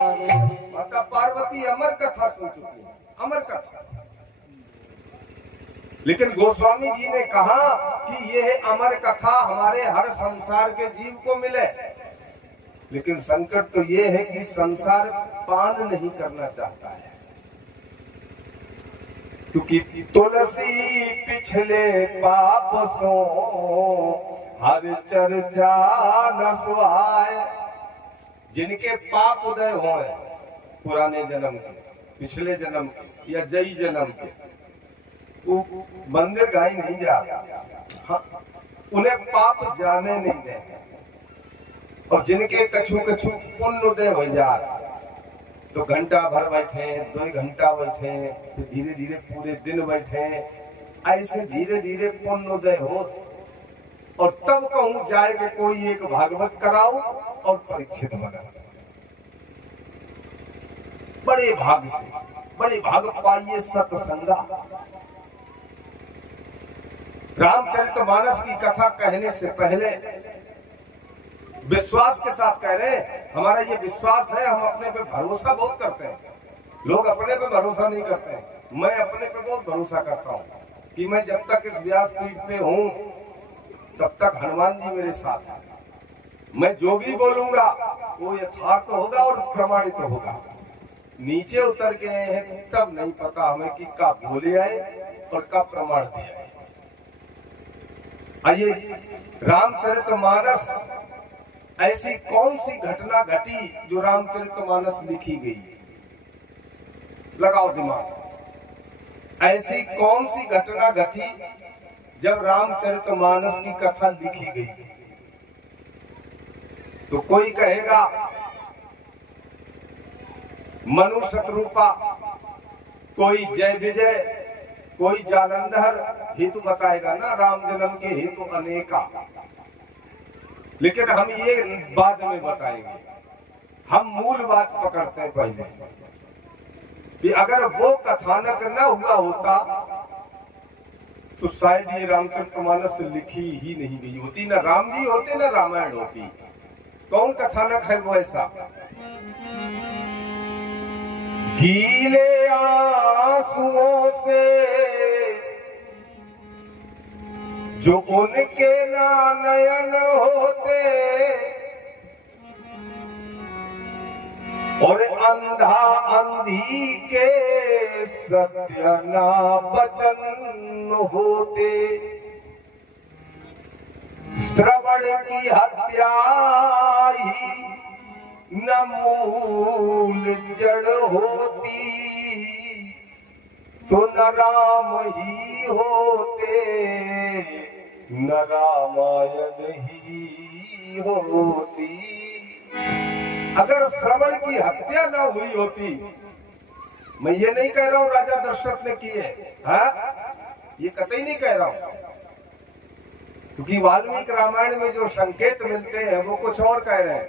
माता पार्वती अमर कथा सुन चुकी है, अमर कथा। लेकिन गोस्वामी जी ने कहा कि यह अमर कथा हमारे हर संसार के जीव को मिले। लेकिन संकट तो यह है कि संसार पान नहीं करना चाहता है, क्योंकि तुलसी पिछले पाप सो हर चर्चा नसवाए। जिनके पाप उदय हुए पुराने जन्म के, पिछले जन्म के या जई जन्म के, वो मंदिर गाय नहीं जा, हाँ, उन्हें पाप जाने नहीं देंगे। और जिनके कछु कछु पुण्य उदय हो जा, तो घंटा भर बैठे, 2 घंटा बैठे, फिर धीरे धीरे पूरे दिन बैठे, ऐसे धीरे धीरे पुण्य उदय हो। और तब कहूं जाए कि कोई एक भागवत कराओ और परीक्षित बना। बड़े भाग से, बड़े भाग पाइए सत्संगा। रामचरितमानस की कथा कहने से पहले विश्वास के साथ कह रहे हैं, हमारा ये विश्वास है, हम अपने पे भरोसा बहुत करते हैं। लोग अपने पे भरोसा नहीं करते हैं, मैं अपने पे बहुत भरोसा करता हूँ कि मैं जब तक इस व्यासपीठ पे हूँ तब तक हनुमान जी मेरे साथ है। मैं जो भी बोलूंगा वो यथार्थ होगा और प्रमाणित होगा। नीचे उतर के हैं तब नहीं पता हमें कि कब बोले आए और कब प्रमाण दिया। आइए, रामचरितमानस ऐसी कौन सी घटना घटी जो रामचरितमानस लिखी गई? लगाओ दिमाग। ऐसी कौन सी घटना घटी जब रामचरितमानस की कथा लिखी गई? तो कोई कहेगा मनु शत्रुपा, कोई जय विजय, कोई जालंधर हेतु बताएगा ना, राम जन्म के हेतु अनेका। लेकिन हम ये बाद में बताएंगे, हम मूल बात पकड़ते हैं पहले कि अगर वो कथानक न हुआ होता तो शायद ये रामचरितमानस लिखी ही नहीं गई होती। न राम जी होते न रामायण होती। कौन कथानक है वो ऐसा? गीले आंसुओं से जो उनके ना नयन होते, और अंधा अंधी के सत्य ना वचन होते। श्रवण की हत्या ही न मूल जड़ होती, तो न राम ही होते न रामायण ही होती। अगर श्रवण की हत्या ना हुई होती, मैं ये नहीं कह रहा हूं राजा दशरथ ने की है, ये कतई नहीं कह रहा हूं, क्योंकि वाल्मीकि रामायण में जो संकेत मिलते हैं वो कुछ और कह रहे हैं।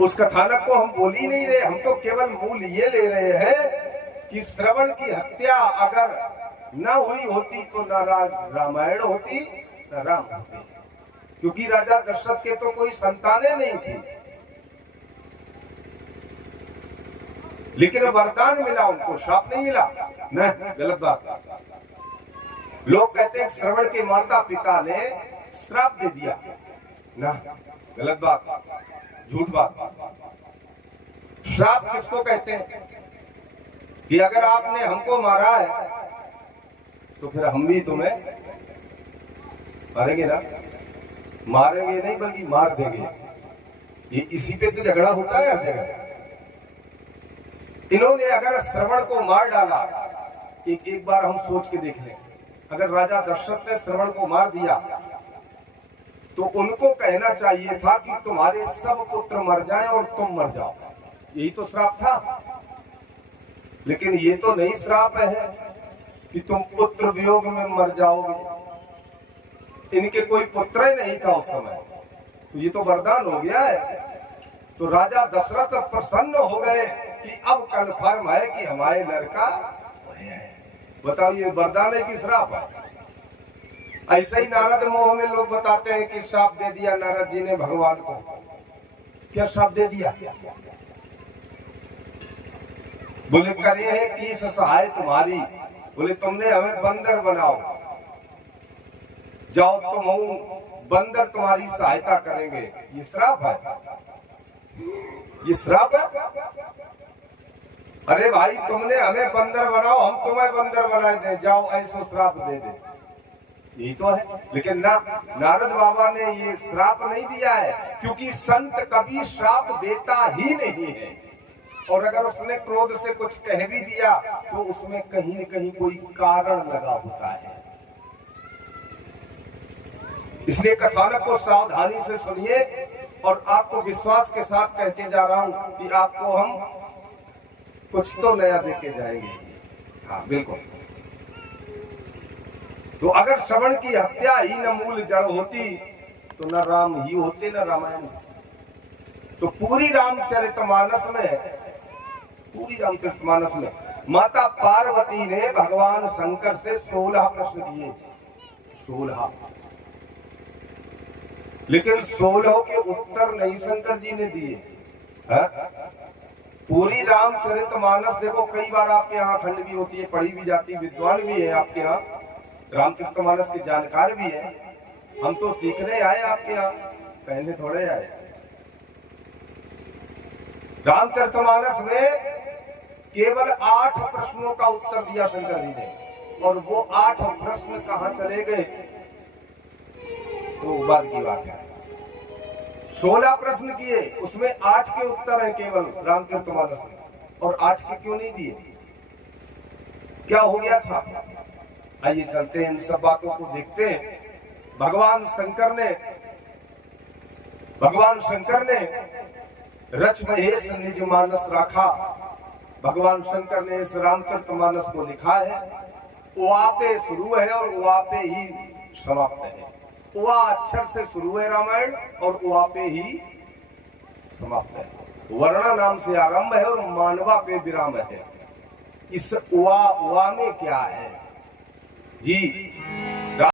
उस कथानक को हम बोल ही नहीं रहे, हम तो केवल मूल ये ले रहे हैं कि श्रवण की हत्या अगर न हुई होती तो न रामायण होती न राम होती, क्योंकि राजा दशरथ के तो कोई संतानें नहीं थी। लेकिन वरदान मिला उनको, श्राप नहीं मिला। नहीं, गलत बात। लोग कहते हैं श्रवण के माता पिता ने श्राप दे दिया ना, गलत बात, झूठ बात। श्राप किसको कहते हैं? कि अगर आपने हमको मारा है तो फिर हम भी तुम्हें मारेंगे ना। मारेंगे नहीं बल्कि मार देंगे। ये इसी पे तो झगड़ा होता है हर जगह। इन्होंने अगर श्रवण को मार डाला, एक बार हम सोच के देख लें, अगर राजा दशरथ ने श्रवण को मार दिया तो उनको कहना चाहिए था कि तुम्हारे सब पुत्र मर जाएं और तुम मर जाओ। यही तो श्राप था। लेकिन ये तो नहीं श्राप है कि तुम पुत्र वियोग में मर जाओगे। इनके कोई पुत्र ही नहीं था उस समय, तो ये तो वरदान हो गया है। तो राजा दशरथ प्रसन्न हो गए कि अब कन्फर्म है कि हमारे लड़का। बताओ, ये वरदान है कि श्राप है? ऐसे ही नारद मोह में लोग बताते हैं कि श्राप दे दिया नारद जी ने भगवान को। क्या श्राप दे दिया? बोले करे है कि सहाय तुम्हारी, बोले तुमने हमें बंदर बनाओ, जाओ तुम बंदर तुम्हारी सहायता करेंगे। ये श्राप है? ये श्राप है? अरे भाई तुमने हमें बंदर बनाओ, हम तुम्हें बंदर बनाए दे, जाओ ऐसा श्राप दे दे, यही तो है। लेकिन ना, नारद बाबा ने ये श्राप नहीं दिया है, क्योंकि संत कभी श्राप देता ही नहीं है। और अगर उसने क्रोध से कुछ कह भी दिया तो उसमें कहीं न कहीं कोई कारण लगा होता है। इसलिए कथानक को सावधानी से सुनिए और आपको विश्वास के साथ कह के जा रहा हूं कि आपको हम कुछ तो नया देके जाएंगे। हाँ बिल्कुल। तो अगर श्रवण की हत्या ही न मूल जड़ होती तो न राम ही होते न रामायण। तो पूरी रामचरितमानस में माता पार्वती ने भगवान शंकर से 16 प्रश्न किए, 16। लेकिन 16 के उत्तर नहीं शंकर जी ने दिए। पूरी रामचरितमानस देखो, कई बार आपके यहाँ खंड भी होती है, पढ़ी भी जाती, विद्वान भी है आपके यहाँ, रामचरितमानस के जानकार भी है। हम तो सीखने आए आपके यहाँ, पहले थोड़े आए। रामचरितमानस में केवल 8 प्रश्नों का उत्तर दिया शंकर जी ने, और वो 8 प्रश्न कहाँ चले गए तो बात की बात है। 16 प्रश्न किए, उसमें 8 के उत्तर है केवल रामचरितमानस में, और 8 के क्यों नहीं दिए? क्या हो गया था? आइए चलते हैं, इन सब बातों को देखते हैं। भगवान शंकर ने रच महेश निज मानस रखा। भगवान शंकर ने इस रामचरितमानस को लिखा है। उआ पे शुरू है और उआ पे ही समाप्त है। उआ अक्षर से शुरू है रामायण और उआ पे ही समाप्त है। वर्णा नाम से आरंभ है और मानवा पे विराम है। इस उआ में क्या है जी?